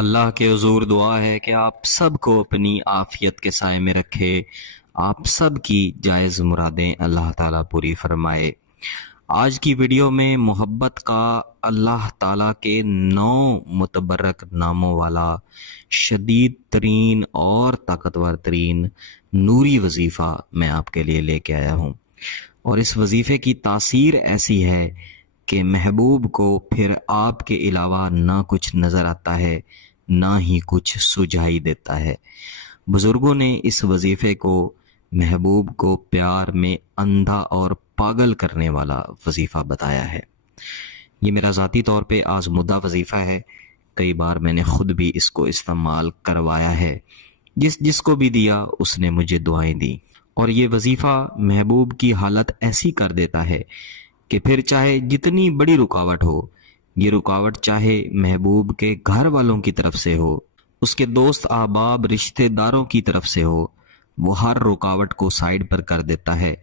اللہ کے حضور دعا ہے کہ آپ سب کو اپنی عافیت کے سائے میں رکھے، آپ سب کی جائز مرادیں اللہ تعالیٰ پوری فرمائے۔ آج کی ویڈیو میں محبت کا اللہ تعالیٰ کے 9 متبرک ناموں والا شدید ترین اور طاقتور ترین نوری وظیفہ میں آپ کے لیے لے کے آیا ہوں، اور اس وظیفے کی تاثیر ایسی ہے کہ محبوب کو پھر آپ کے علاوہ نہ کچھ نظر آتا ہے، نہ ہی کچھ سجھائی دیتا ہے۔ بزرگوں نے اس وظیفے کو محبوب کو پیار میں اندھا اور پاگل کرنے والا وظیفہ بتایا ہے۔ یہ میرا ذاتی طور پہ آزمودہ وظیفہ ہے، کئی بار میں نے خود بھی اس کو استعمال کروایا ہے، جس کو بھی دیا اس نے مجھے دعائیں دی، اور یہ وظیفہ محبوب کی حالت ایسی کر دیتا ہے کہ پھر چاہے جتنی بڑی رکاوٹ ہو، یہ رکاوٹ چاہے محبوب کے گھر والوں کی طرف سے ہو، اس کے دوست احباب رشتہ داروں کی طرف سے ہو، وہ ہر رکاوٹ کو سائیڈ پر کر دیتا ہے،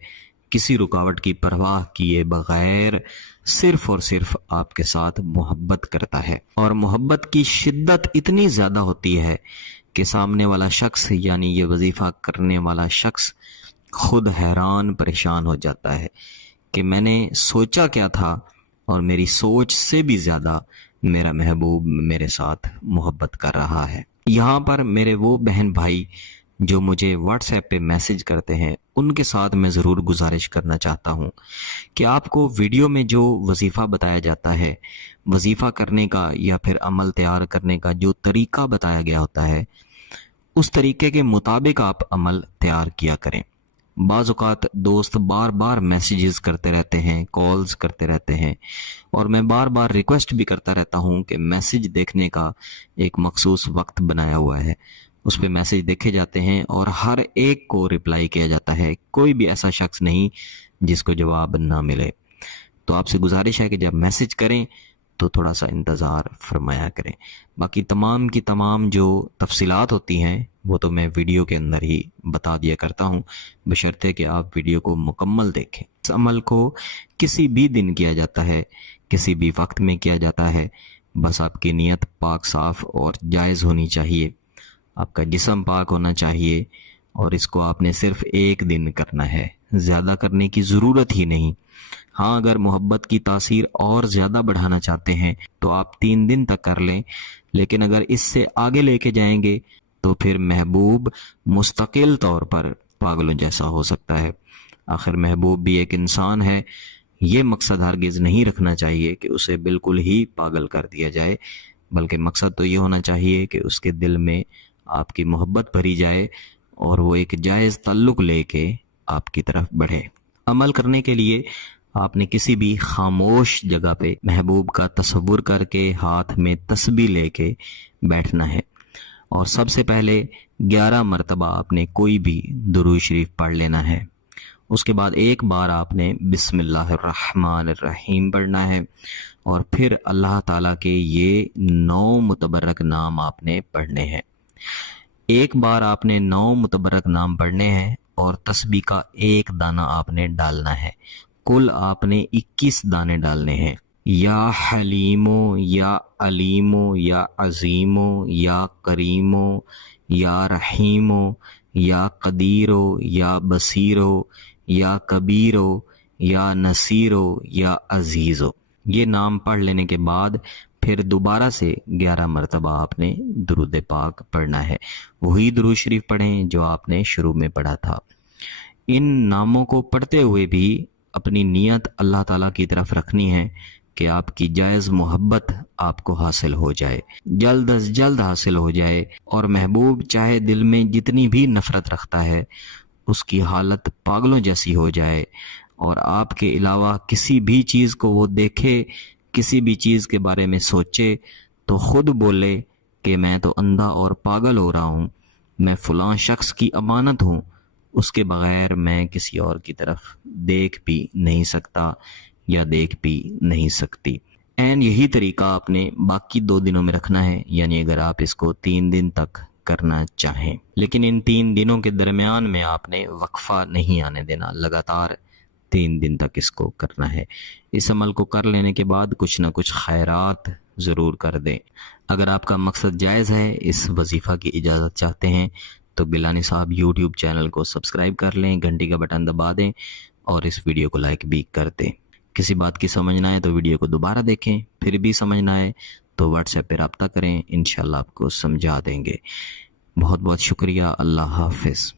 کسی رکاوٹ کی پرواہ کیے بغیر صرف اور صرف آپ کے ساتھ محبت کرتا ہے، اور محبت کی شدت اتنی زیادہ ہوتی ہے کہ سامنے والا شخص یعنی یہ وظیفہ کرنے والا شخص خود حیران پریشان ہو جاتا ہے کہ میں نے سوچا کیا تھا، اور میری سوچ سے بھی زیادہ میرا محبوب میرے ساتھ محبت کر رہا ہے۔ یہاں پر میرے وہ بہن بھائی جو مجھے واٹس ایپ پہ میسج کرتے ہیں، ان کے ساتھ میں ضرور گزارش کرنا چاہتا ہوں کہ آپ کو ویڈیو میں جو وظیفہ بتایا جاتا ہے، وظیفہ کرنے کا یا پھر عمل تیار کرنے کا جو طریقہ بتایا گیا ہوتا ہے، اس طریقے کے مطابق آپ عمل تیار کیا کریں۔ بعض اوقات دوست بار بار میسیجز کرتے رہتے ہیں، کالز کرتے رہتے ہیں، اور میں بار بار ریکویسٹ بھی کرتا رہتا ہوں کہ میسیج دیکھنے کا ایک مخصوص وقت بنایا ہوا ہے، اس پہ میسیج دیکھے جاتے ہیں اور ہر ایک کو رپلائی کیا جاتا ہے، کوئی بھی ایسا شخص نہیں جس کو جواب نہ ملے۔ تو آپ سے گزارش ہے کہ جب میسیج کریں تو تھوڑا سا انتظار فرمایا کریں۔ باقی تمام کی تمام جو تفصیلات ہوتی ہیں وہ تو میں ویڈیو کے اندر ہی بتا دیا کرتا ہوں، بشرطے کہ آپ ویڈیو کو مکمل دیکھیں۔ اس عمل کو کسی بھی دن کیا جاتا ہے، کسی بھی وقت میں کیا جاتا ہے، بس آپ کی نیت پاک صاف اور جائز ہونی چاہیے، آپ کا جسم پاک ہونا چاہیے، اور اس کو آپ نے صرف ایک دن کرنا ہے، زیادہ کرنے کی ضرورت ہی نہیں۔ ہاں، اگر محبت کی تاثیر اور زیادہ بڑھانا چاہتے ہیں تو آپ 3 دن تک کر لیں، لیکن اگر اس سے آگے لے کے جائیں گے تو پھر محبوب مستقل طور پر پاگلوں جیسا ہو سکتا ہے۔ آخر محبوب بھی ایک انسان ہے، یہ مقصد ہرگز نہیں رکھنا چاہیے کہ اسے بالکل ہی پاگل کر دیا جائے، بلکہ مقصد تو یہ ہونا چاہیے کہ اس کے دل میں آپ کی محبت بھری جائے اور وہ ایک جائز تعلق لے کے آپ کی طرف بڑھے۔ عمل کرنے کے لیے آپ نے کسی بھی خاموش جگہ پہ محبوب کا تصور کر کے ہاتھ میں تسبیح لے کے بیٹھنا ہے، اور سب سے پہلے 11 مرتبہ آپ نے کوئی بھی درود شریف پڑھ لینا ہے۔ اس کے بعد ایک بار آپ نے بسم اللہ الرحمن الرحیم پڑھنا ہے، اور پھر اللہ تعالیٰ کے یہ 9 متبرک نام آپ نے پڑھنے ہیں۔ ایک بار آپ نے 9 متبرک نام پڑھنے ہیں اور تسبیح کا ایک دانہ آپ نے ڈالنا ہے، کل آپ نے 21 دانے ڈالنے ہیں۔ یا حلیمو، یا علیمو، یا عظیمو، یا کریمو، یا رحیمو، یا قدیرو، یا بصیرو، یا کبیرو، یا نصیرو، یا عزیزو۔ یہ نام پڑھ لینے کے بعد پھر دوبارہ سے 11 مرتبہ آپ نے درود پاک پڑھنا ہے، وہی درود شریف پڑھیں جو آپ نے شروع میں پڑھا تھا۔ ان ناموں کو پڑھتے ہوئے بھی اپنی نیت اللہ تعالیٰ کی طرف رکھنی ہے کہ آپ کی جائز محبت آپ کو حاصل ہو جائے، جلد از جلد حاصل ہو جائے، اور محبوب چاہے دل میں جتنی بھی نفرت رکھتا ہے اس کی حالت پاگلوں جیسی ہو جائے، اور آپ کے علاوہ کسی بھی چیز کو وہ دیکھے، کسی بھی چیز کے بارے میں سوچے تو خود بولے کہ میں تو اندھا اور پاگل ہو رہا ہوں، میں فلاں شخص کی امانت ہوں، اس کے بغیر میں کسی اور کی طرف دیکھ بھی نہیں سکتا یا دیکھ بھی نہیں سکتی۔ یہی طریقہ آپ نے باقی 2 دنوں میں رکھنا ہے، یعنی اگر آپ اس کو 3 دن تک کرنا چاہیں، لیکن ان 3 دنوں کے درمیان میں آپ نے وقفہ نہیں آنے دینا، لگاتار 3 دن تک اس کو کرنا ہے۔ اس عمل کو کر لینے کے بعد کچھ نہ کچھ خیرات ضرور کر دیں۔ اگر آپ کا مقصد جائز ہے، اس وظیفہ کی اجازت چاہتے ہیں تو گیلانی صاحب یوٹیوب چینل کو سبسکرائب کر لیں، گھنٹی کا بٹن دبا دیں اور اس ویڈیو کو لائک بھی کر دیں۔ کسی بات کی سمجھ نہ آئے تو ویڈیو کو دوبارہ دیکھیں، پھر بھی سمجھ نہ آئے تو واٹس ایپ پہ رابطہ کریں، انشاءاللہ آپ کو سمجھا دیں گے۔ بہت بہت شکریہ، اللہ حافظ۔